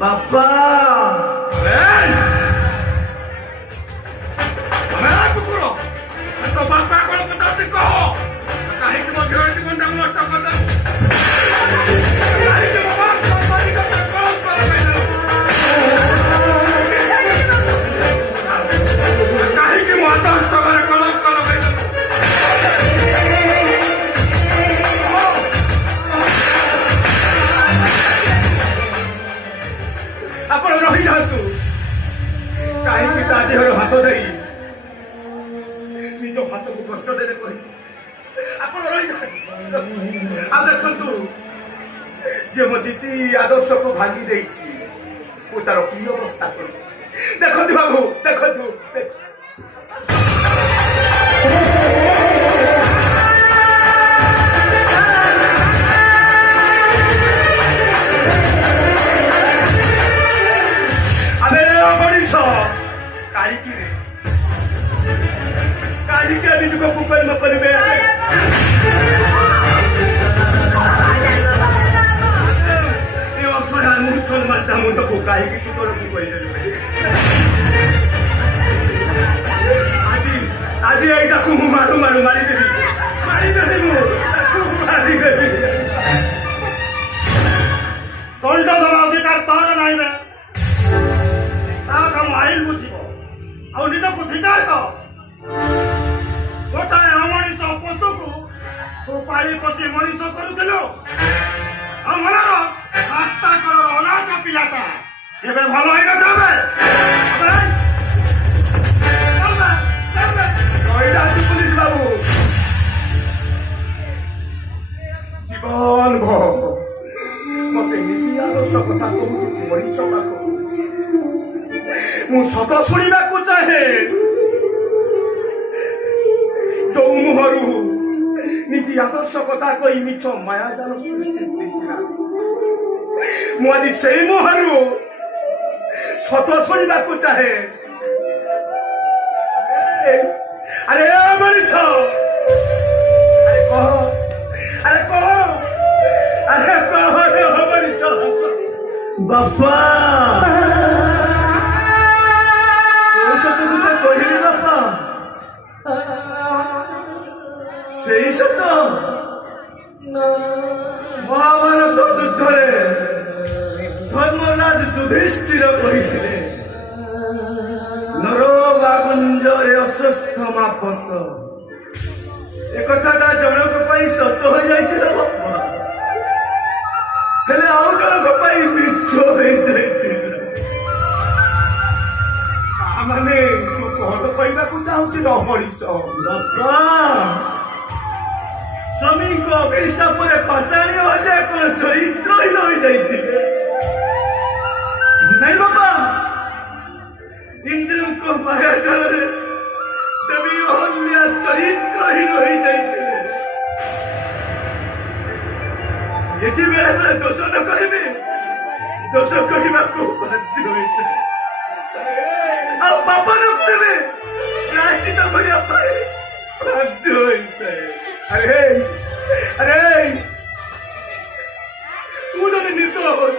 बापा कुकुर तो बापा कौन पचाते कह कहीं जीवन नष्ट कर हाथ दे निज हाथ को कष्ट देने कही देखु जे मो दीदी आदर्श को भांगी तार कि अवस्था कर देखु बाबू देखु कुकर में कर मुझे मुझ को कहीं आज यही मारू मारू मारिदेवी दंड दवा अधिकार तोर नाई आईन बुझे निज को धिकार गोटाए अमनीष पशु को तू पाली पोषी मनीष करूलु मनर रास्ता कलर अनाथ पिलाटा एवं भल हो पुलिस बाबू जीवन मत नीति आदर्श कथा कहू मनीष सत शुणा चाहे जो मुहरु नीति आदर्श कथा कही मिछ माया जाल सृष्टि मुझे से मुहरु सत शुणा चाहे अरे मनीष अरे कह मनीष बापा कहली बापा से सत महाभारत युद्ध धर्मराज युधिष्ठिर कही नरबागुंजरे अस्वस्थ मापत एक कथाटा जनक सत हो जाता बापा हेले आउ जनक मिछ हो माने तू कौन कहना चाहूँ न मनीष बापा स्वामी को अभिशाप पाषाणी अजय कौन चरित्रहीन हो जाते नहीं बापा इंद्र को माया जल देवी अहल्या चरित्रहीन हो जाते ये बेले बेले दोष न करें दोष कहना को बाध्य होता बापा न करे प्रायश्चित करने बाध्य होता है अरे अरे तू जब निर्दोष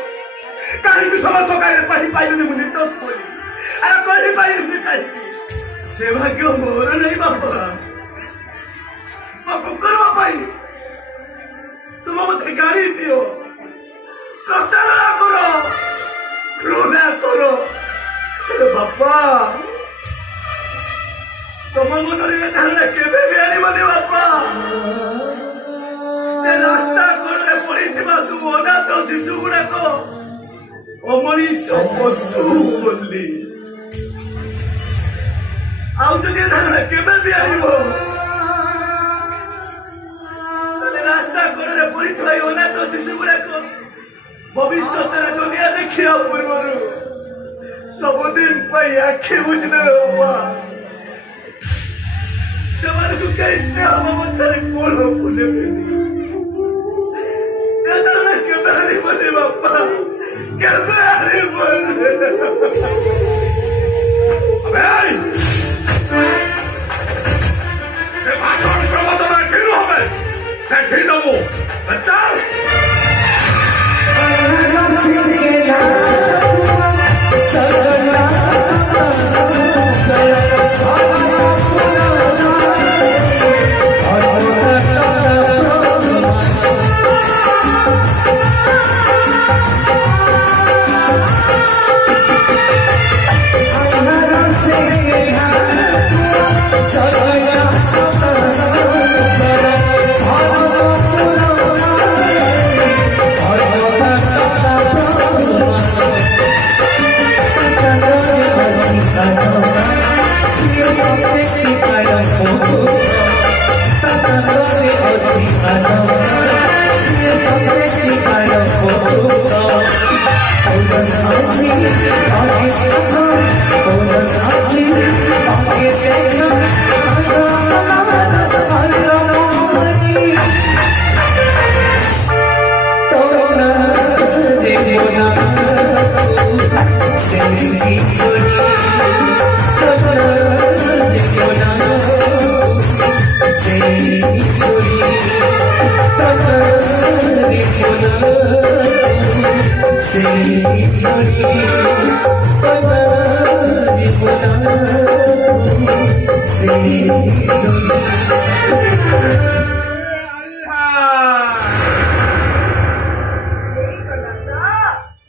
कहीं तू समस्त कहीं पाइलु निर्दोष बोली अरे कहीं पाइलु कहीं से भाग्य मोर नहीं बापा करवा पाई तुम मत गाड़ी दियो प्रतारणा करो घृणा करो बापा तुम मन धारणा केवे भी आनी बापा रास्ता कड़े पड़ी सब अनाथ शिशु गुड़ाक अमनीष पशु बोली आदि धारणा केवे भी आन रास्ता कड़े पड़ी अनाथ शिशु गुड़ाक भविष्य दुनिया देखा पूर्व सबुदिन आखि बुझने से कहीं स्नेह ममतार कोल फुले बोले बापा भाषण प्रबोधन ठीक है से ठीक बच्चा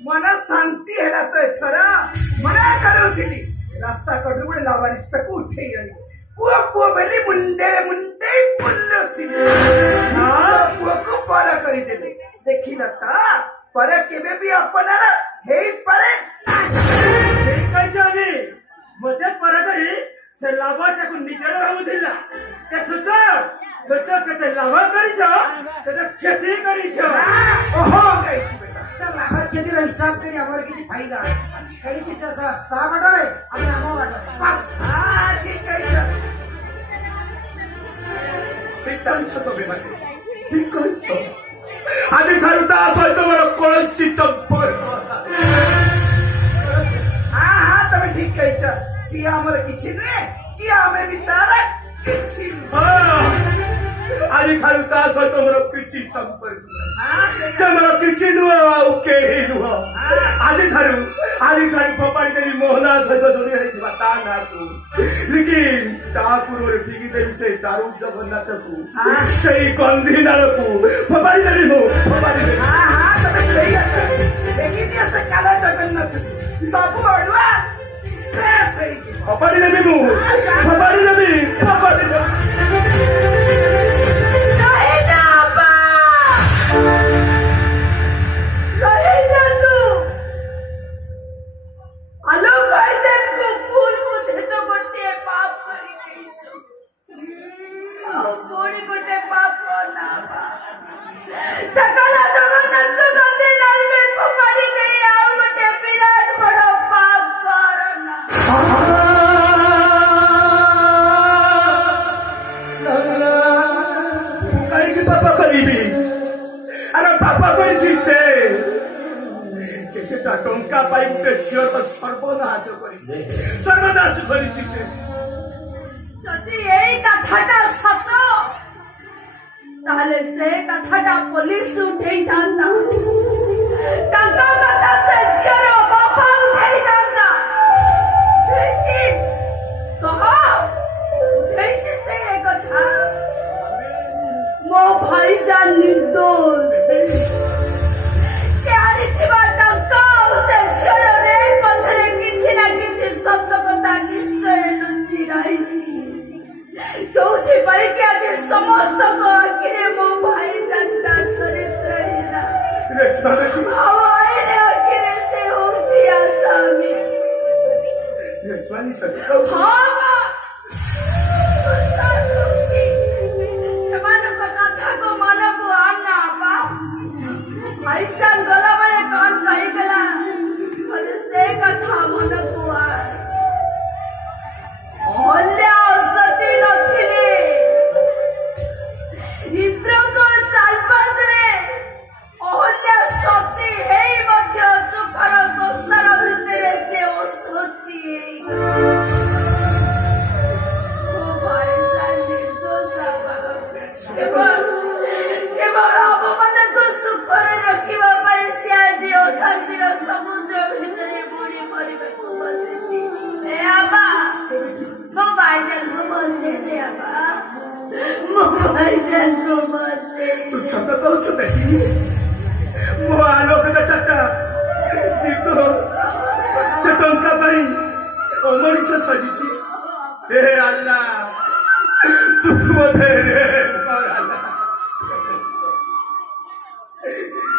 मन शांति है तो एथरा मना करूथिली रास्ता कटु बड़े लावारिस तक उठे गली पुआ पुआ बेली मुंडे मुंडे बुल्लुथिली हां पुआ को पारा करी देले देखी लता पर केबे भी अपना हे परे हे कई जानी मते पर करी से लावार को नीचे रहउथिला ते सोच के लावा करी छ ते खेती करी छ ओहो गई लाभार खेती हिसाब करी हमारे किसी फायदा कड़ी की रास्ता बटरे हमें आमो बटरे बस हां ठीक है पितल छ तो बेमारी ठीक छ आदि थारुता सहित मोर कोळसी संपर्क हां हां तबे ठीक कहै छ सिया हमर किछि ने कि हमें बितार किछि आदि थारुता सहित मोर किछि संपर्क जमरा किछि नुआ ओके नुआ आदि थारु पपाड़ी देवी मोहना सहित जोड़ी रही ता ना तू लेकिन तापुर फिकी देवी से दारू जगन्नाथ को सही गंधी नाल को पपाड़ी देवी हो पपाड़ी देवी हां हां तबे सही है लेकिन ये से काला जगन्नाथ सब बड़वा सही पपाड़ी देवी हो पपाड़ी देवी टंका पाई उठे झीर तो सर्वनाश कर कथा पुलिस उठे बापा उठे कहा मो भाई जान निर्दोष समस्त को आखिरे मो भाई जनता चरित्र आखिरे से होची आसामी कथा को मन को आना बा भाई जान गला बड़े कौन कही गला से कथा मन को अहल्या सती नथिले इंद्र को चालपात्रे अहल्या सती है मध्य सुखर संसार भितर से असती ओ भाई जान निर्दोष केवल आप मन को सुखर रखिबा पाई से आज अशांतिर समुद्र भितर बुड़ी मरिबे को बसिछि ए आबा मो भाईजान को बचे दे आबा मो भाईजान को बचे तू सत कहू बेटी मो आलोक चाचा तो से टंका पाई अमरीश सजिछि हे अल्लाह तू मते रे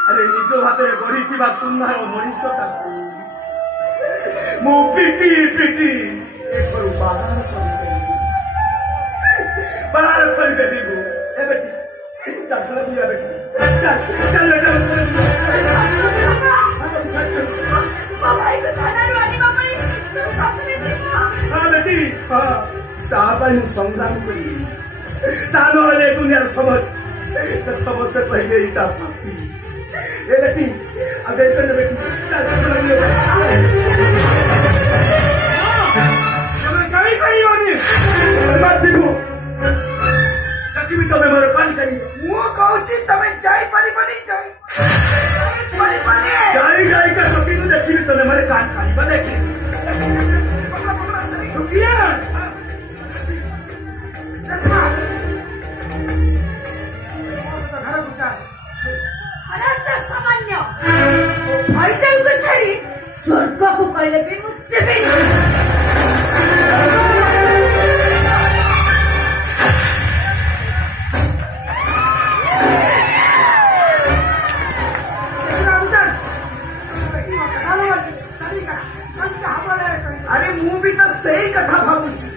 अरे निजो हाथे गढ़ी सुंदर अमरीश मु पिटी बाहर कर देबी गो ए बेटी चल दिया बेटी चल ताबाई संग्राम करी तानले दुनियार समझ समझते पहले ही ता पापी ये बेटी अबे चल बेटी चल चली करी वाली मत दिबो लकी भी तमे मोर पानी करी मु कहूची तमे जाई पानी बनी जाई पानी पानी जाई का सभी को देखी तने मारे कान खाली बा देखी रुकिया सामान्य भैदल को छड़ी स्वर्ग को कहले भी मुझे भी अरे मु भी तो सही कथा भावुची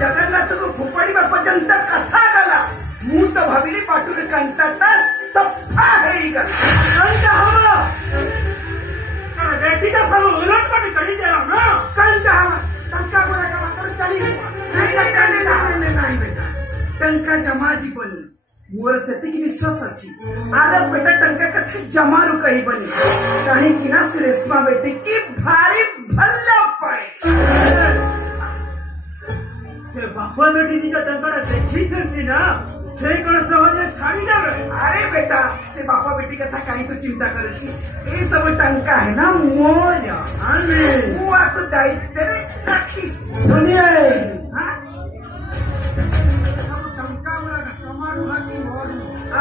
जगन्नाथ को फुपड़ी में पर्यंत कथा गला मु तो भाविली पाटुर कंटाटा सफा है कंटा हवा अरे बेटी का सब उलट पट करी दे ना कंटा हवा टंका गोरा का मात्र चली नहीं बेटा टंका जमा जीवन मोर सेती की विश्वास अच्छी आरे बेटा टंका कथी जमा रु कही बनी कहीं कि ना श्रेष्ठमा बेटी की भारी भल्ला पाए से बापा बेटी जी का टंकाड़ा देखी छंती ना से कोन सहजे छाड़ी देबे अरे बेटा से बापा बेटी कथा कहीं तो चिंता करूची ये सब टंका है ना मोर आने मु आपको दायित्व रे रखी सुनिए हां टंका वाला कमारू हाथी मोर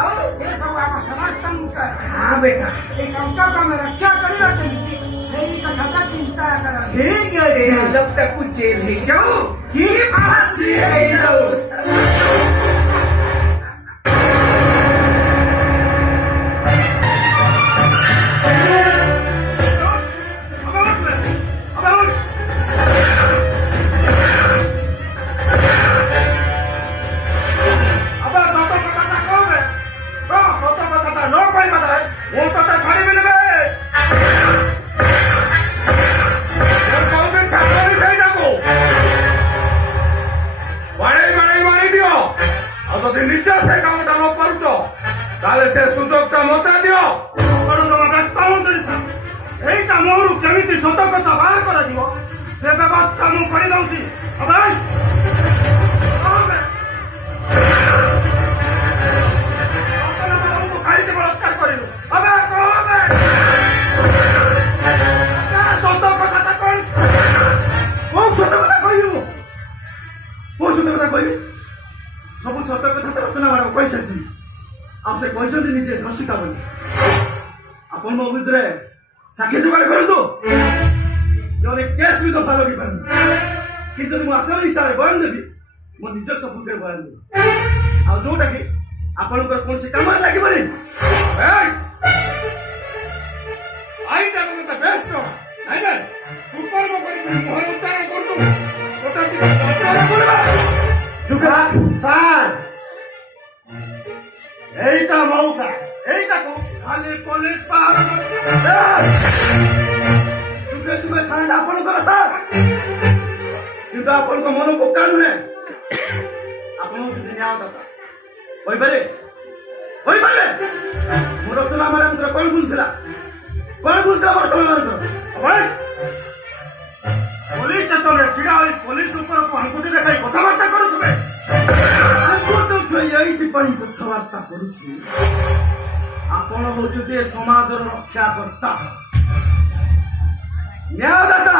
आओ ये सब आप समाज टंका हां बेटा ये टंका का मैं रक्षा करियो सही कथा का चिंता कर ठीक है रे जब तक कुछ जेल है जाओ की फांसी है जाओ साक्षी जुगाड़ कर दो जने केस भी तो फॉलो की पारन किंतु मु आसाम हिसाब बयान देबी मो निज सपूत के बयान देबी आ जोटा कि आपन को कोन से काम लागि बनी आई ता को तो बेस्ट हो नहीं ना ऊपर मो करी मोहर उच्चारण कर दो तो ती उच्चारण करबा जुगा सर एटा मौका एटा को खाली पुलिस पहाड़ चुके चुके थाना आपन कर सर किंतु आपन को मन को कान है आपन जो न्याय दाता होई पारे मोर चला मारे अंतर कोन भूलथिला मोर चला भाई पुलिस स्टेशन रे छिड़ा होई पुलिस ऊपर को हमको देखाई कथावार्ता करूछबे हमको तो यही पई कथावार्ता करूछि आपण होचुते समाजर रक्षा करता न्यायदाता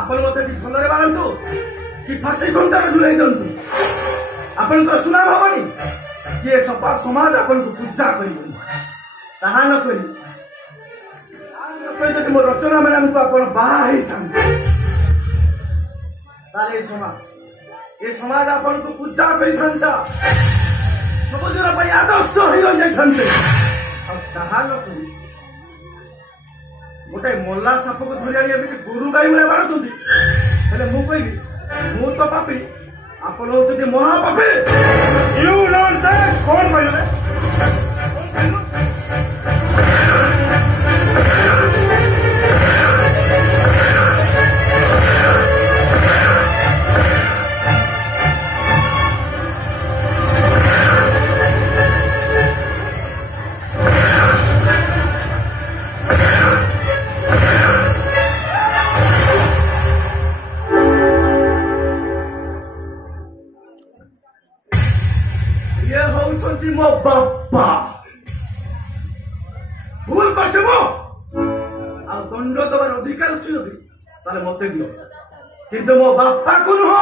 आपण मते कि भलरे बारंतु कि फांसी घंटा झुलाई दंतु आपण को सुना भवनी ये सपा समाज आपण को पूजा करिबो ताहा न करी जदि मोर रचना मैडम को आपण बाहा ही था ताले ये समाज आपण को पूजा करी थांता सबुजर भाई आदर्श हो जाए ताहा न करी गोटे मल्ला साप को धरिया गुरु गाई भाई मारुंट मु कहि मु तो पापी आपण होती महापापी यू नॉनसेंस कौन कहले दंड देवार अधिकार अच्छी जदि ताले मते दियो किंतु मो बापा को नुह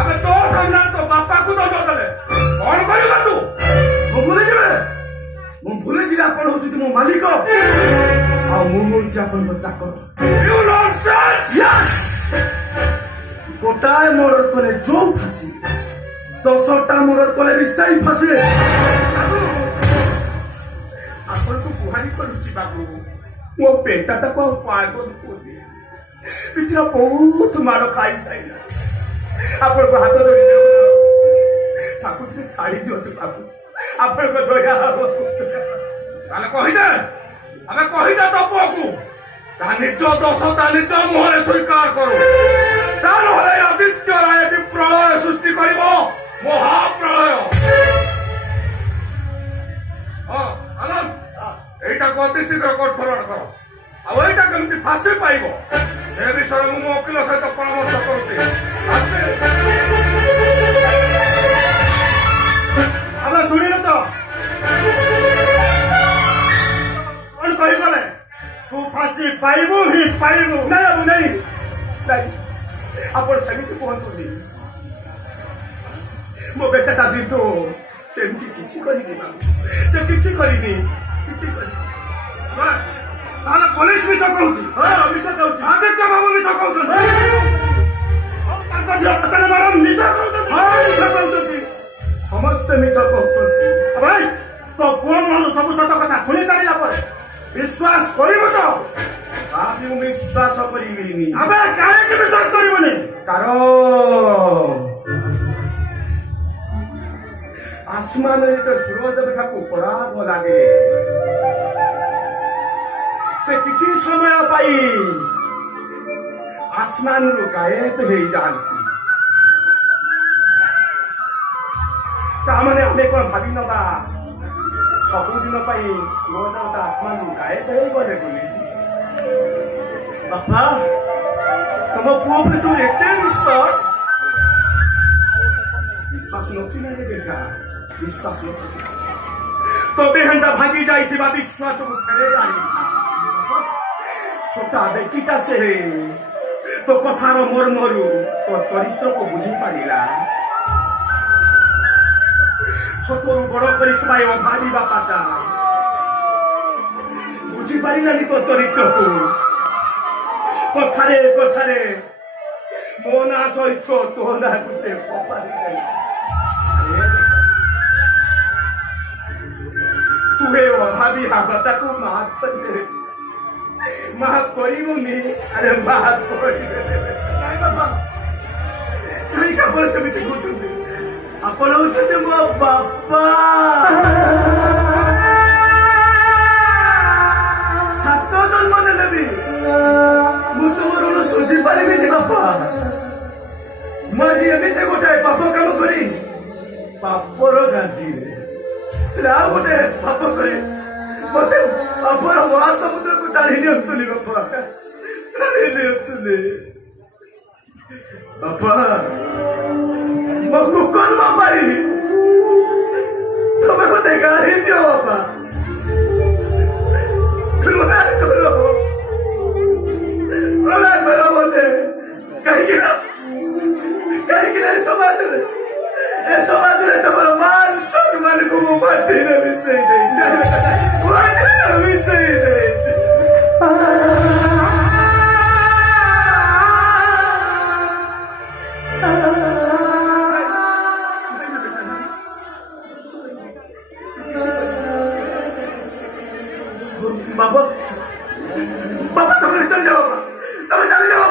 अबे तो सामने तो बापा को दंड देले कौन करिबा तू मु भूली जिबे आपण होची मो मालिक आ मु होची आपण को चाकर यू नॉनसेंस यस गोटाए मर्डर कले जो फांसी 10टा मर्डर कले भी सही फांसी आपण को गुहारी करूची बाबू मो पेटाटा को पागल को दे पिछला बहुत मारो खाई साइला आपण को हाथ धरि ताकू से छाड़ी दियो तू बाबू आपण को दया हो ताले कहि दे अबे कहि दे तो पुओ ता निज दोष ता निज मुहरे स्वीकार करो ता नहले आदित्य राय की प्रलय सृष्टि करिवो महाप्रलय आनंद एटा को अति शीघ्र कोर्ट फरवर्ड करो आ एटा केमती फांसी पाइबो से विषय मु वकील सहित परामर्श करूची अबे सुनिल तो कौन कही गले तू फांसी पाइबू ही पाइबू नहीं बाबू नहीं आपण समिति कहतुनी मो बेटा दी तो सेमती किछि करिनी बाबू से किछि करिनी ताले पुलिस भी तो कहूची हां मिछ कहूची आदित्य बाबू भी तो कहउछन ताको जतन मारम मिछ कहउछन हां मिछ कहउछन समस्त मिछ कहउछन भाई तो कोन मन सब सत कथा सुनि सारिला पर विश्वास करिवो तो आमी विश्वास करिबिनी अबे काहे के विश्वास करिवोनी कारण आसमान तो सूरज देखा पराग लागे से किसी समय पाई आसमान रू गायब हो जाती तामने हमें कौन भावी नबा सबुदिन सूरज आसमान रू गायब हो गले बोली बापा तुम पुओ पर तुम एते विश्वास नथी ना बेटा विश्वास नथी तो बेहंडा भागी जाइथिबा विश्वास को फेरे जानी छोटा बेचिटा से तो कथार मर्मरू तो चरित्र को बुझी पारिला छोटरू बड़ करिथिबा ए भावी बापाटा बुझी पारिलानी तो चरित्र को कथारे कथारे मो ना सहित तो ना कुछ पपारी तुहे अभावी हाबता को माफ कर दे माफ करिबुनी अरे माफ करिबे नाही बाबा काही का बोल समिति गुचुते आपण उचते मो बापा सात जन्म नेलेबी मु तुमर ऋण सुझी पारिबिनी बापा मजी एमिते गोटाए पाप काम करी पापर गांधी राव गोटे पाप करे मते पापर महासमुद्र को टाणी नियंतुनी बापा टाणी नियंतुनी बापा मो कुकन बापारी तुम्हें मते गाली दियो बापा करुणा करो मते कहीं समाज रे तुम मान सम्मान को माटी विषय विषय बाबा बाबा तुम चल जाओ तुम चल जाओ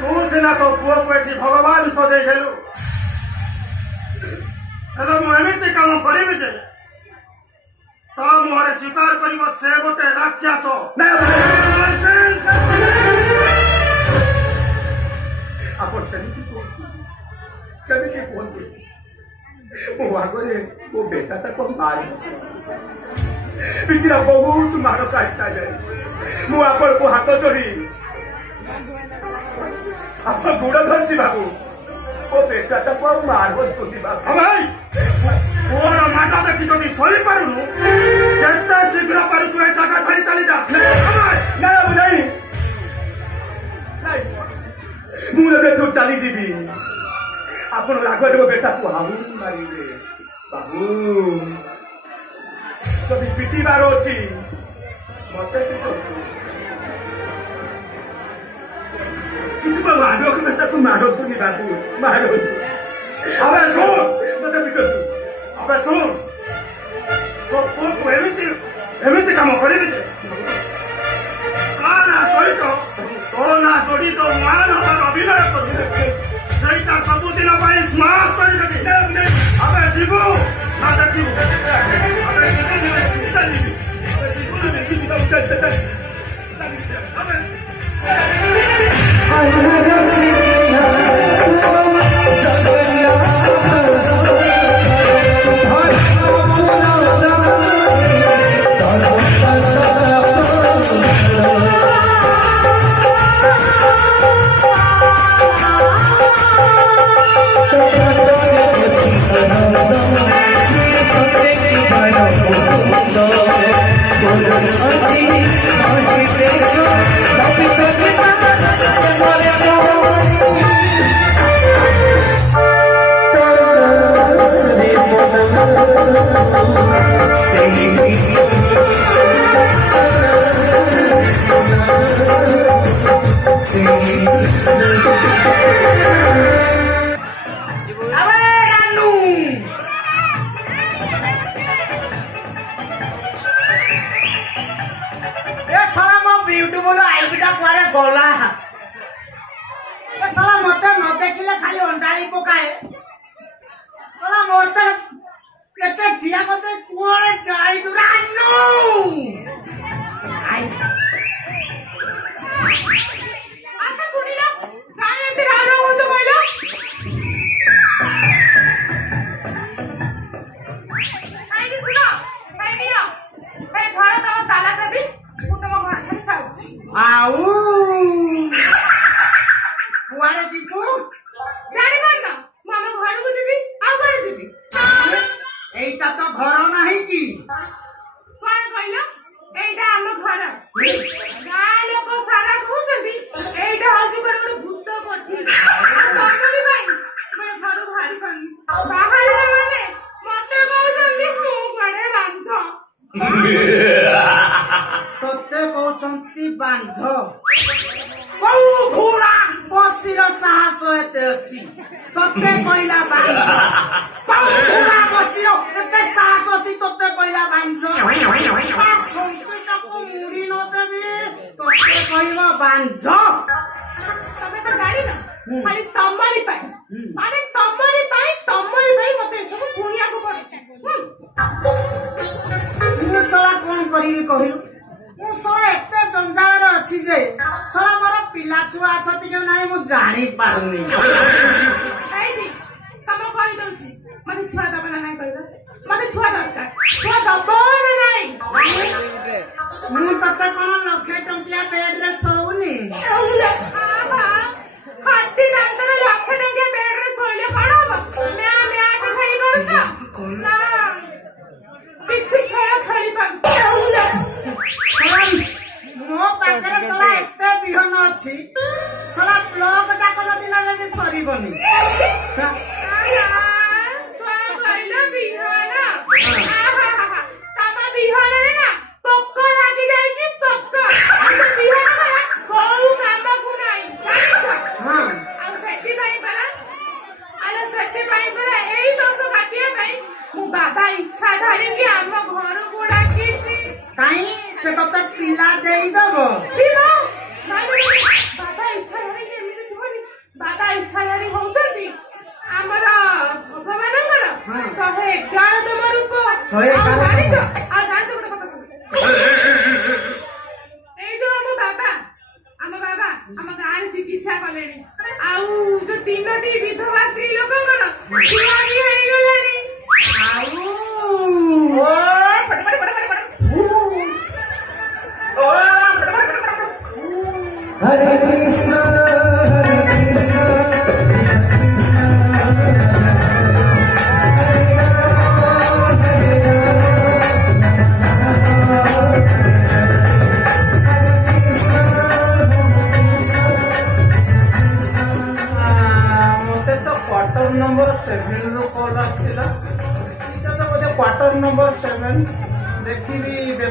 तू सिना तो पुओ को एठी भगवान सजै देलु हेलो मु एमिति काम करिबि जे ता मोहरे स्वीकार करिबो से गोटे राक्षस आपण समिति कोन मो आगरे वो बेटा तक मारी पिछला बहुत मारो काटा जाए मु आपण को हाथ जोड़ी आप गुड़ धरसी बाबू वो बेटा तक मारब तुनी बाबू भाई पुओर माटा देखी जदि सही पारुनु केते ଯଦି ପିଟିବାର ଅଛି ମତେ କିନ୍ତୁ ମାରକୁ ତାକୁ ମାରନ୍ତୁନି ବାବୁ ମାରନ୍ତୁ अबे सुन ମତେ ପିଟନ୍ତୁ अबे सुन तो पुओ एमिति काम करिबि ना सहित तो ना जोड़ी तो मान अभिनय कर ସେଇଟା ସବୁଦିନ ପାଇଁ ସ୍ମାସ କରିଦେବି अबे ଯିବୁ ନା ଦେଖିବୁ अबे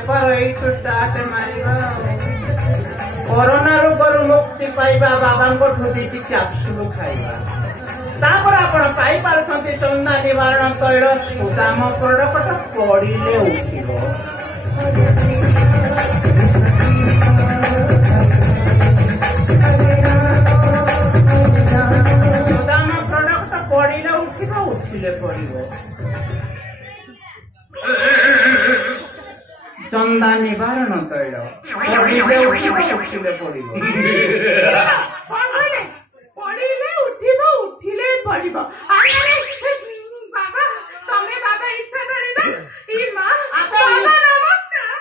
पेपर स्टार्ट मारिबा कोरोना रोगरू मुक्ति पाइबा बाबा को ठुदी कैप्सूल खाइबा तापर आपण पाई पारछंती चंदा निवारण तैल सुदाम प्रोडक्ट पड़िले उठिबो सुदाम प्रोडक्ट पड़िले उठिबो उठिले पड़िबो चंदा निवारण तैल पड़िले उठिले पड़िबो पड़िबो अरे बाबा तमे बाबा इच्छा करिबा ई मां बाबा नमस्कार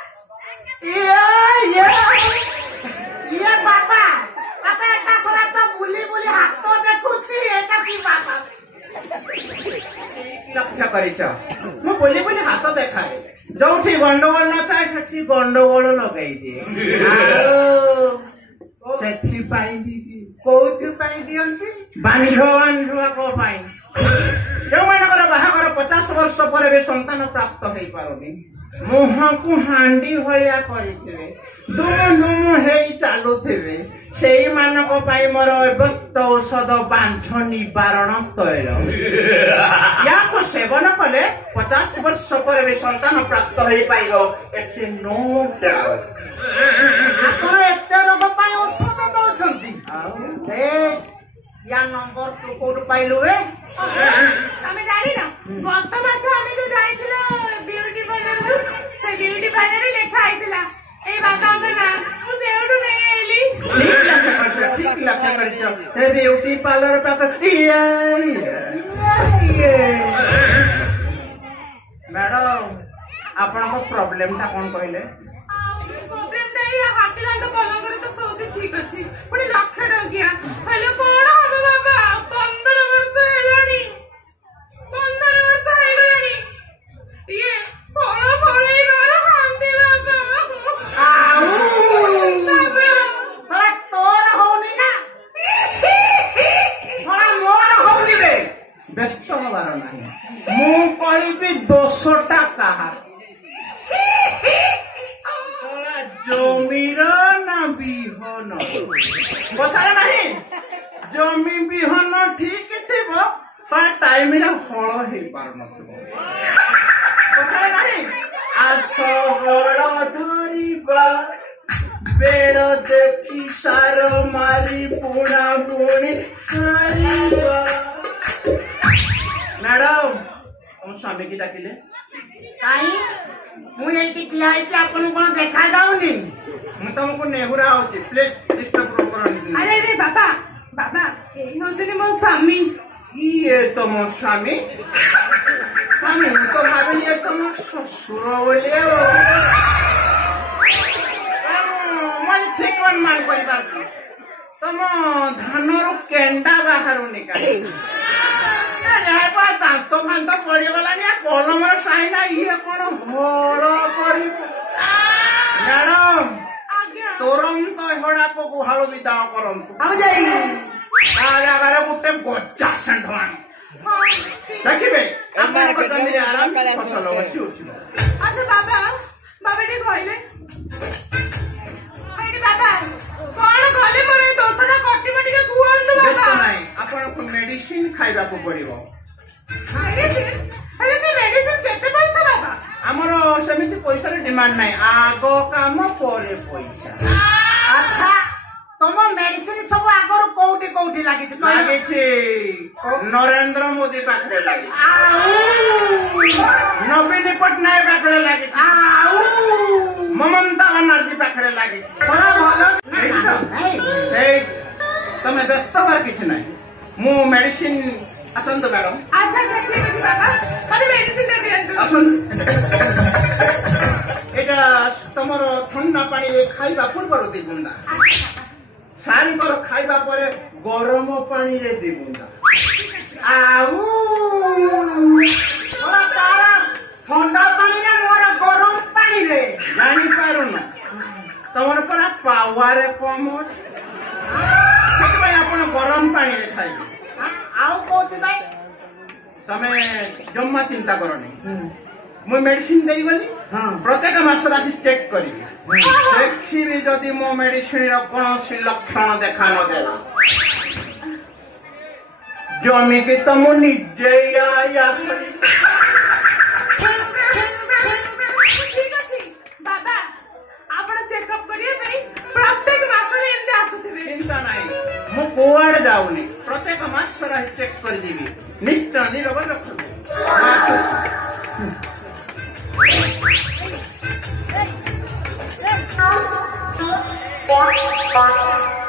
ये बाबा आपे एटा सरा तो बुली बुली हाथ तो देखुछी एटा की बाबा लक्ष्य करिछ मु बोली बोली हाथ देखाए जोठी गंडगोल न थाए सेठी गंडगोल लगाई दिए सेठी पाई दी कोथि पाई दियंती बांधुआ को पाई जो मानकर बाहागर 50 वर्ष पर भी संतान प्राप्त हो पारुनी मुह को हांडी होया करिथिबे दुम हेई चालुथिबे सेई मानक पाई मोर व्यस्त औषध बांध निवारण तैल या को सेवन कले 50 वर्ष पर भी संतान प्राप्त हो पाइबो एथे नो डाउट आपण एते रोग पाई औषध दउछंती ए या नंबर तू कोड पाइलु रे हमें जानी ना गत मास हमें तो जाइथिला ब्यूटी पार्लर से ब्यूटी पार्लर लेखा आइथिला ए बाबा का ना मु सेउडु नै आइली ठीक लक्ष्य करिछ ए ब्यूटी पार्लर पे मैडम आपण को प्रॉब्लम ता कोन कहले प्रॉब्लम नहीं है हाथी लांड पलंग रे तो सब ठीक अछि पुनी लाख टकिया हेलो कोन हम बाबा 15 वर्ष हेलानी 15 वर्ष हेलानी ये फळ फळई घर हांदी बाबा आऊ बाबा तोर होनी ना थोड़ा मोर होनी रे व्यस्त होबार नाही मु कहबी 200 टाका जमीर ना बिहन कथार नहीं जमी बिहन ठीक थी टाइम फल हो पार कथार नहीं आस हल धरवा बेड़ देखी सार मारी पुणा पुणी मैडम तुम स्वामी की डाकिले काई मु एटी ठिया आइछि आपन कोन देखा जाउनी मु तुमको नेहुरा होची प्लीज डिस्टर्ब करनी अरे रे बाबा बाबा ए होजनी मोर स्वामी ये तो मोर स्वामी स्वामी तो भाबनी ये तो मोर ससुर बोले ओ मन ठीक वन मान करि बार तुम धानरो केंडा बाहरु निकाली दांत फांत पड़ी गलानी कलम साइना ये कौन हल कर मैडम तुरंत हड़ा को गुहाल विदा करंतु गोटे गजा षेंढ देखिए आराम फसल अच्छा बाबा बाबा टी कहले बाबा कौन गले मोर दोषटा कटिबो टिके कुहंतु बाबा नहीं आपन को मेडिसिन खाइबा को पड़िबो आमर सेमिति पैसा डिमांड नहीं आगो काम परे पैसा अच्छा तुम मेडिसिन सब आगर कोउटी कोउटी लागि नरेंद्र मोदी पाखरे लागि नवीन पटनायक पाखरे लागि ममता बनर्जी पाखरे लागि तमे व्यस्त बार किछ नहीं मु मेडिसिन आसंत मैडम अच्छा अच्छा ठीक है बाबा खाली मेडिसिन दे दियंतु एटा तमरो ठंडा पानी रे खाइबा पूर्व दी बुंदा सारी पर खाइबा परे गरम पानी रे दी बुंदा आऊ ओरा तारा ठंडा पानी रे मोर गरम पानी रे जानी पारो ना तमर पर पावर कम भाई अपन गरम पानी रे खाइबे आउ कोती भाई तमे जम्मा चिंता करो नहीं मु मेडिसिन देई गली प्रत्येक मास राशि चेक करी देखी जदि मो मेडिसिन कौन लक्षण देखा न देला जमी की तो मु निजे या ठीक अछि बाबा आपण चेकअप करिए भाई प्रत्येक मास रे एंदे आसुथिबे चिंता नहीं मु कोआड़ जाऊनी प्रत्येक मास राशि चेक कर देबी निश्चय निरव रखबे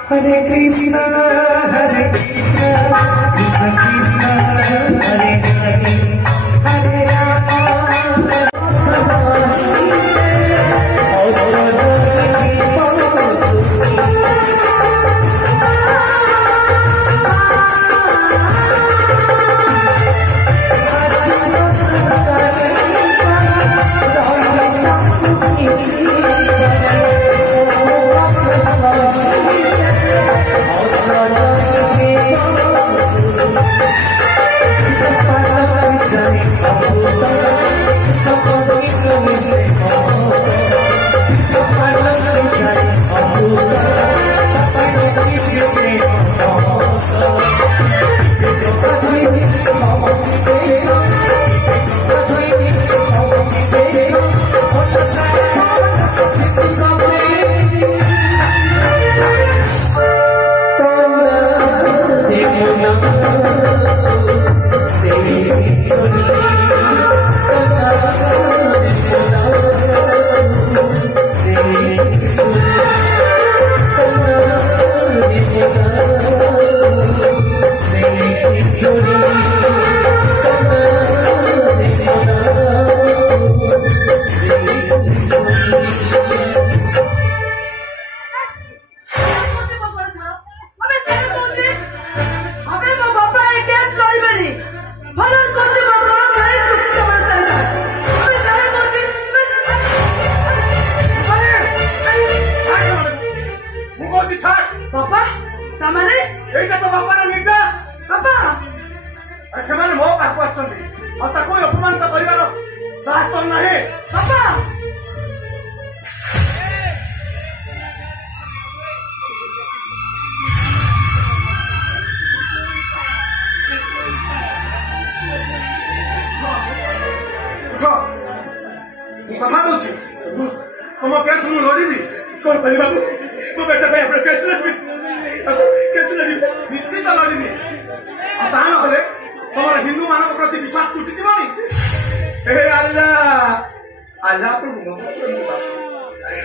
हरे कृष्ण कृष्ण कृष्ण हरे हरे हरे राम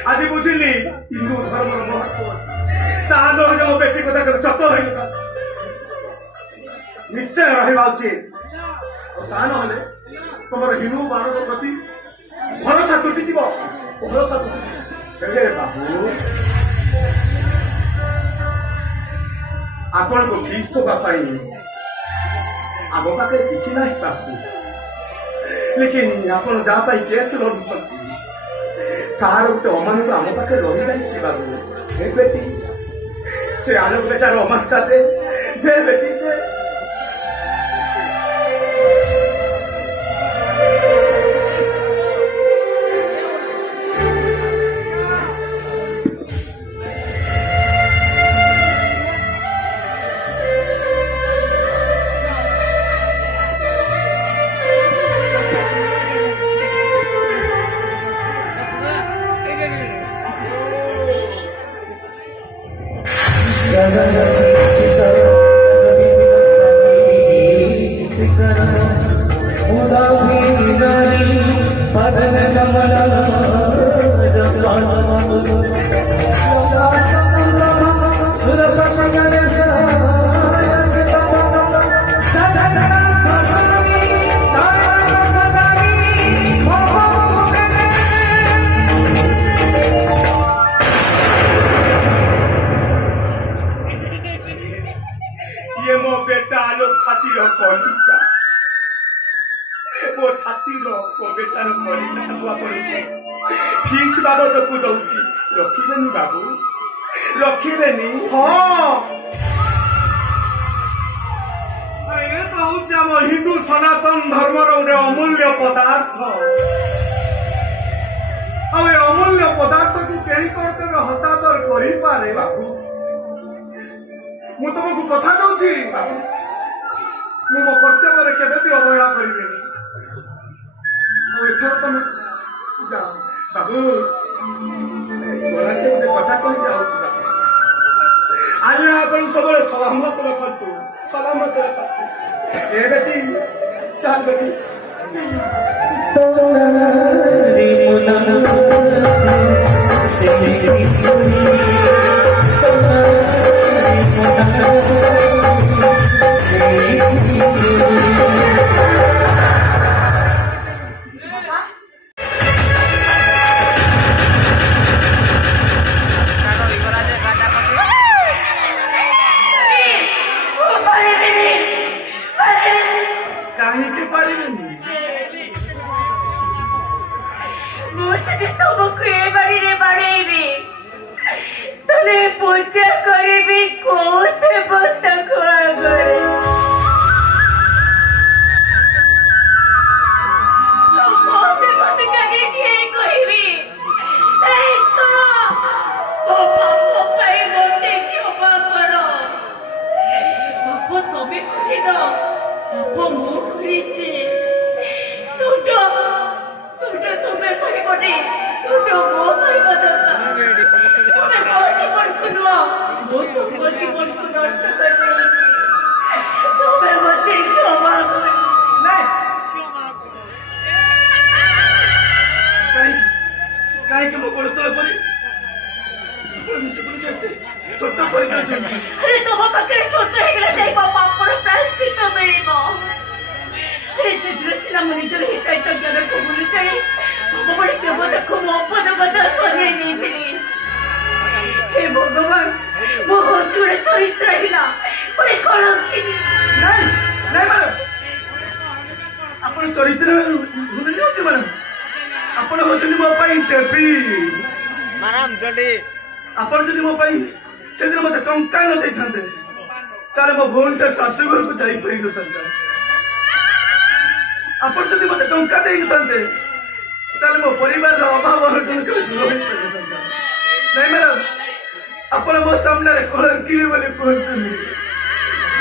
आज बुझिली हिंदू धर्म महत्व तांदो व्यक्ति कथा सत हो निश्चय रहा उचित ता ना तुम हिंदू भारत प्रति भरोसा तुटी भरोसा बाबू आपण को फीस तो आम पाखे किसी ना बाबू लेकिन आपण जहाँ केस लड़ुंट तार गोटे अमानत आम पाखे रही जाइए बाबू हे बेटी से आलोक बेटार अमानता दे बेटी दे फीस बाबद को दौची रखिबेनी बाबू रखिबेनी हाँ ये तो हूँ आम हिंदू सनातन धर्मर गोटे अमूल्य पदार्थ नहीं कर्तव्य हतादर करें बाबू मु तुमको कथा दूची मु मो कर्तव्य केवे भी अवहेला करें एथर तुम जाओ बाबू गोटे कथा कही जाऊँ बाबू आज्ञा आप सब सलामत रखतु सलामत रखतु ए बेटी चल बेटी ଆପଣ ଯଦି ମୋ ପାଇଁ ସେଦିନ ମତେ ଟଙ୍କା ନ ଦେଇଥାନ୍ତେ ତାହେଲେ ମୋ ଭଉଣୀଟା ଶାଶୁଘରକୁ ଯାଇପାରିନଥାନ୍ତା। ଆପଣ ଯଦି ମତେ ଟଙ୍କା ଦେଇନଥାନ୍ତେ ତାହେଲେ ମୋ ପରିବାରର ଅଭାବ ଅନଟନ କେବେ ଦୂର ହୋଇପାରିନଥାନ୍ତା। ନାଇଁ ମ୍ୟାଡାମ, ଆପଣ ମୋ ସାମ୍ନାରେ କଳଙ୍କିରେ ବୋଲି କୁହନ୍ତୁନି,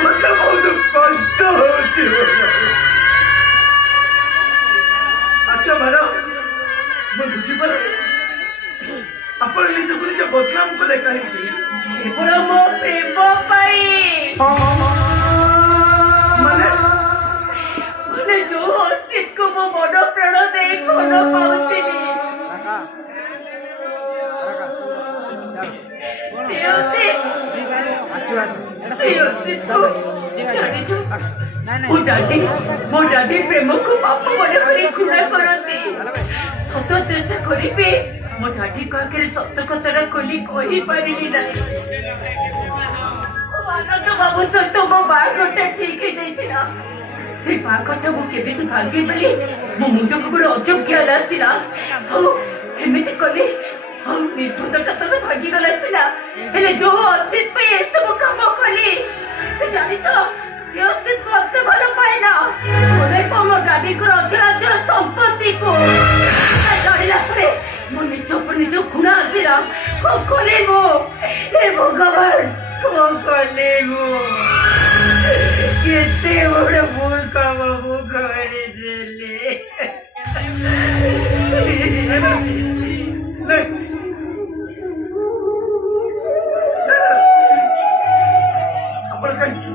ମତେ ବହୁତ କଷ୍ଟ ହଉଛି। ଆଚ୍ଛା ମ୍ୟାଡାମ, ମୁଁ ବୁଝିପାରୁନି ଆପଣ ନିଜକୁ ନିଜ ବଦନାମ କଲେ କାହିଁକି? କେବଳ ମୋ ପ୍ରେମ ପାଇଁ। ମାନେ ଯୋଉ ଅସ୍ତିତ୍କୁ ମୋ ମନ ପ୍ରାଣ ଦେଇ ଭଲ ପାଉଥିଲି ମୋ ଡାଡି ପ୍ରେମକୁ ପାପ ମନେ କରି ଘୃଣା କରନ୍ତି। ସତ ଚେଷ୍ଟା କରିବି ମୋ ଡାଡିଙ୍କ ଆଗରେ ସତ କଥାଟା ଖୋଲି କହିପାରିଲି ନାହିଁ। ଆନନ୍ଦ ବାବୁ ସହିତ ମୋ ବାହାଘରଟା ଠିକ ହେଇଯାଇଥିଲା। ସେ ବାହାଘରଟା ମୁଁ କେମିତି ଭାଙ୍ଗି ବୋଲି ମୋ ମୁଣ୍ଡକୁ ଗୋଟେ ଅଜବ ଖ୍ୟାଲ ଆସିଲା। ଆଉ ଏମିତି କଲି, ଆଉ ନିର୍ବୁଦ୍ଧତା ତ ଭାଙ୍ଗିଗଲା ସିନା, ହେଲେ ଯୋଉ ଅସ୍ତିତ୍ୱ ପାଇଁ ଏସବୁ କାମ କଲି, ଜାଣିଛ ସେ ଅସ୍ତିତ୍ୱ ମତେ ଭଲ ପାଏନା। ମୋ ଡାଡିଙ୍କର ଅଚଳାଚଳ ସମ୍ପତ୍ତିକୁ ଜାଣିଲା ପରେ ମୋ ନିଜ ଉପରେ ନିଜ ଘୃଣା ଆସିଲା। କଣ କଲି ମୁଁ? ହେ ଭଗବାନ, କଣ କଲି ମୁଁ? କେତେ ବଡ ଭୁଲ କାମ ମୁଁ କରିଦେଲି। ଆପଣ କାହିଁକି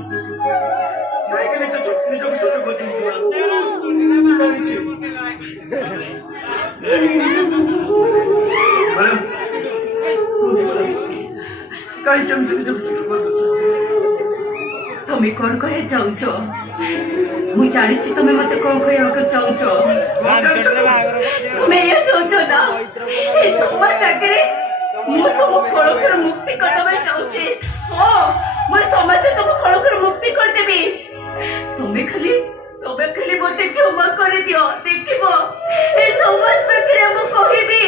ନିଜକୁ ଛୋଟ କରୁଛନ୍ତି? କାହିଁକି ଏମିତି ନିଜକୁ ଛୋଟ କରିଦେଉଛନ୍ତି? ତମେ କଣ କହିବାକୁ ଚାହୁଁଛ? ମୁଁ ଜାଣିଛି ତମେ ମତେ କଣ କହିବାକୁ ଚାହୁଁଛ। ତମେ ଏଇଆ ଚାହୁଁଛ ନା ଏ ସମାଜ ଆଗରେ ମୁଁ ତମ କଳଙ୍କର ମୁକ୍ତି କରିବା ପାଇଁ ଚାହୁଁଛି। ହଁ, ମୁଁ ସମାଜ ତମ କଳଙ୍କର ମୁକ୍ତି କରିଦେବି। ତମେ ଖାଲି ମତେ କ୍ଷମା କରିଦିଅ। ଦେଖିବ ଏ ସମାଜ ପାଖରେ ମୁଁ କହିବି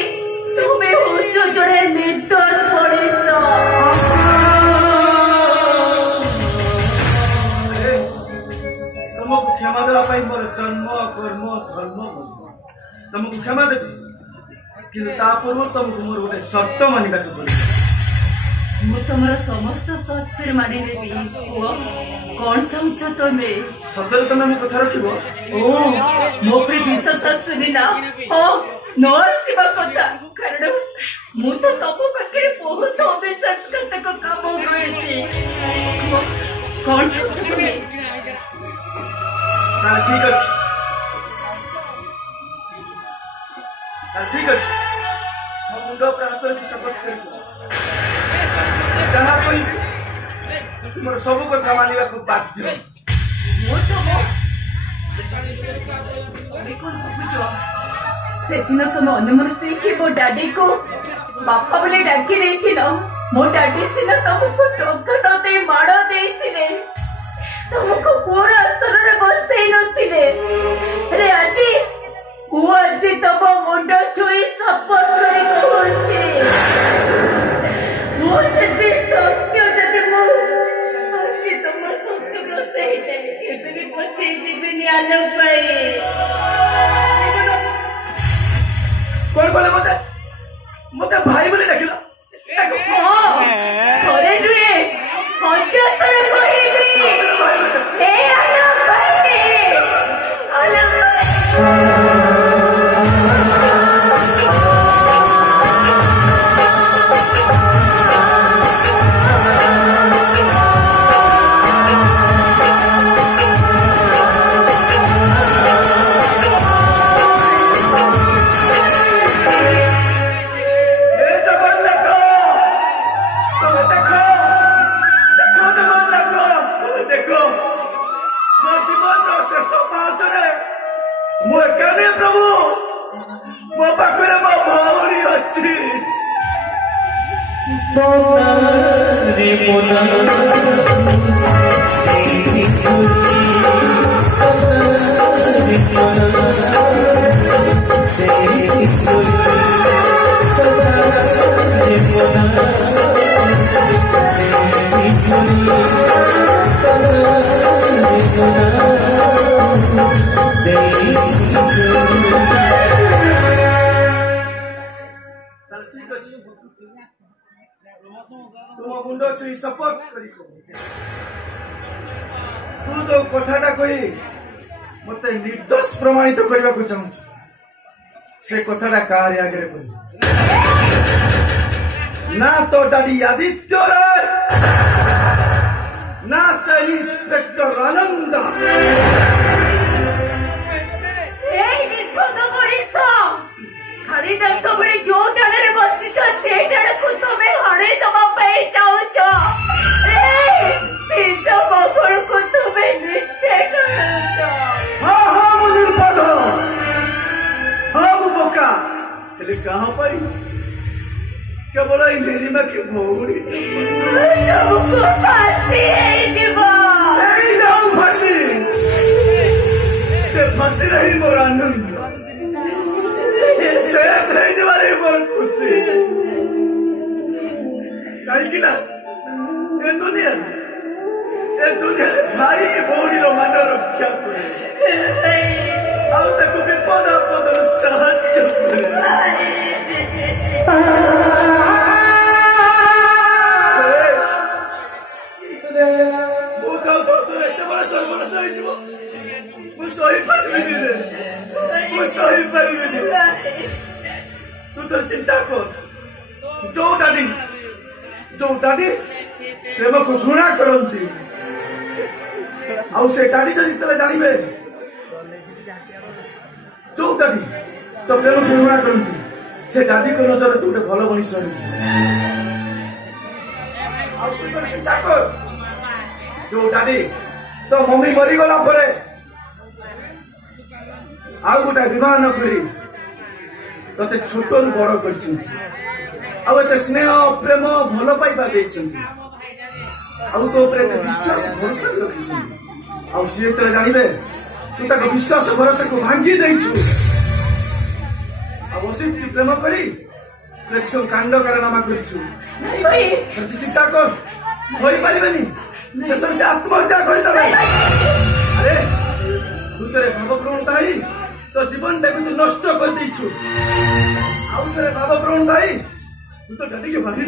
ତୁମେ ହଉଛ ଜଣେ ନିର୍ଦ୍ଦୋଷ ମଣିଷ। ତମକୁ କ୍ଷମା ଦେବା ପାଇଁ ମୋର ଜନ୍ମ, କର୍ମ, ଧର୍ମ ତମକୁ କ୍ଷମା ଦେବି, କିନ୍ତୁ ତା ପୂର୍ବରୁ ତମକୁ ମୋର ଗୋଟେ ସର୍ତ୍ତ ମାନିବାକୁ ପଡ଼ିବ। ମୁଁ ତମର ସମସ୍ତ ସତ୍ୟରେ ମାନିନେବି। ପୁଅ କଣ ଚାହୁଁଛ ତମେ? ସତରେ ତମେ ମୋ କଥା ରଖିବ? ଓ ମୋ ଉପରେ ବିଶ୍ୱାସ ଆସୁନି ନା? ହଁ ନ ଆସିବା କଥା, କାରଣ ମୁଁ ତ ତମ ପାଖରେ ବହୁତ ଅବିଶ୍ୱାସଘାତକ କାମ କରିଛି। କଣ ଚାହୁଁଛ ତମେ? ତାହେଲେ ଠିକ ଅଛି, ଠିକ ଅଛି। ମୋ ମୁଣ୍ଡ ଉପରେ ହାତ ରଖି ଶପଥ କରିବ, ଯାହା କହିବି ତୁମର ସବୁ କଥା ମାନିବାକୁ ବାଧ୍ୟ। ମୁଁ ତମ କଣ ଭାବୁଛ? ସେଦିନ ତମେ ଅନୁମତି ମୋ ଡାଡିକୁ ବାପା ବୋଲି ଡାକି ଦେଇଥିଲ। ମୋ ଡାଡି ସିନା ତମକୁ ଟଙ୍କା ନ ଦେଇ ମାଡ଼ ଦେଇଥିଲେ, ତମକୁ ପୁରା ଆସନରେ ବସେଇ ନଥିଲେ। ହେଲେ ଆଜି ମୁଁ ତମ ମୁଣ୍ଡ ଛୁଇଁ ଶପଥ କରି କହୁଛି, ମୁଁ ଯଦି ସତ୍ୟ ଯଦି ମୁଁ ଆଜି ତମ ସତ୍ୟଗ୍ରସ୍ତ ହେଇଯାଏ, କେବେ ବି ପଛେଇ ଯିବିନି ଆଲୋକ ପାଇଁ। କଣ କଲେ ମତେ ଭାଇ ବୋଲି ଡାକିଲ? ଥରେ ନୁହେଁ 1000 ଥର କହିବି, ଏ ଆଲୋକ ଭାଇ, ଆଲୋକ ଭାଇ। ପ୍ରଭୁ ମୋ ପାଖରେ ମୋ ଭଉଣୀ ଅଛି। ଠିକ ଅଛି, ତୁମ ମୁଣ୍ଡ ଛୁଇଁ ଶପଥ କରି ତୁ ଯୋଉ କଥାଟା କହି ମତେ ନିର୍ଦ୍ଦୋଷ ପ୍ରମାଣିତ କରିବାକୁ ଚାହୁଁଛୁ, ସେ କଥାଟା କାହାରି ଆଗରେ କହିବୁ ନା। ତ ଡାଡି ଆଦିତ୍ୟ ରାୟ, ନା ସେ ଇନ୍ସପେକ୍ଟର ଆନନ୍ଦ ଦାସ। ଖାଲି ସବୁବେଳେ ଯୋଉ ଡାଳରେ ବସିଛ ସେ ଡାଳକୁ ତମେ ହରେଇ ଦବା ପାଇଁ ଚାହୁଁଛ। ନିଜ ବଗୁଳକୁ ତୁମେ ନିଜେ କରୁଛ। ହଁ ମୁଁ ନିର୍ବାଦ, ହଁ ମୁଁ ବୋକା, ହେଲେ କାହା ପାଇଁ? କେବଳ ଏଇ ନେରିମା କି ଭଉଣୀ ତମକୁ ଫାଶୀ ହେଇଯିବ। ଏଇ ଯାଉ ଫାଶୀ, ସେ ଫାଶୀରେ ହିଁ ମୋର ଆନନ୍ଦ, ଶେଷ ହେଇଯିବାରେ ମୋର ଖୁସି। କାହିଁକି ନା ଏ ଦୁନିଆରେ ଭାଇ ଭଉଣୀର ମାନ ରକ୍ଷା କରେ, ଆଉ ତାକୁ ବିପଦ ଆପଦରୁ ସାହାଯ୍ୟ କରେ। ମୁଁ ତୋର ଏତେ ବଡ଼ ସର୍ବନାଶ ହେଇଯିବ ମୁଁ ସହିପାରିବିନି ରେ, ମୁଁ ସହିପାରିବିନି। ତୁ ତୋର ଚିନ୍ତା କର, ଯୋଉ ଡାଡି ପ୍ରେମକୁ ଘୃଣା କରନ୍ତି, ଆଉ ସେ ଡାଡି ଯଦି ଯେତେବେଳେ ଜାଣିବେ ଯୋଉ ଡାଡି ତ ପ୍ରେମକୁ ଘୃଣା କରନ୍ତି, ସେ ଡାଡିଙ୍କ ନଜରରେ ତୁ ଗୋଟେ ଭଲ ମଣିଷ ହେଇଛି। ଆଉ ତୁ ତୋର ଚିନ୍ତା କର, ଯୋଉ ଡାଡି ତ ମମି ମରିଗଲା ପରେ ଆଉ ଗୋଟେ ବିବାହ ନ କରି ତତେ ଛୋଟରୁ ବଡ କରିଛନ୍ତି, ଆଉ ଏତେ ସ୍ନେହ ପ୍ରେମ ଭଲ ପାଇବା ଦେଇଛନ୍ତି, ଆଉ ତୋ ଉପରେ ଏତେ ବିଶ୍ୱାସ ଭରସା ରଖିଛନ୍ତି। ଆଉ ସିଏ ଯେତେବେଳେ ଜାଣିବେ ତୁ ତାଙ୍କ ବିଶ୍ୱାସ ଭରସାକୁ ଭାଙ୍ଗି ଦେଇଛୁ, ଆଉ ବସିକି ପ୍ରେମ କରି ସବୁ କାଣ୍ଡ କାରନାମା କରିଛୁ, ଚିନ୍ତା କର, ସହିପାରିବେନି, ଶେଷରେ ସେ ଆତ୍ମହତ୍ୟା କରିଦେବେ। ଆରେ ତୁ ତୋର ଭାବପ୍ରବଣତା ହେଇ तो जीवन टाक तू नष्ट कर देछु आउ थे भाव प्रवण भाई तू तो डरी के भारी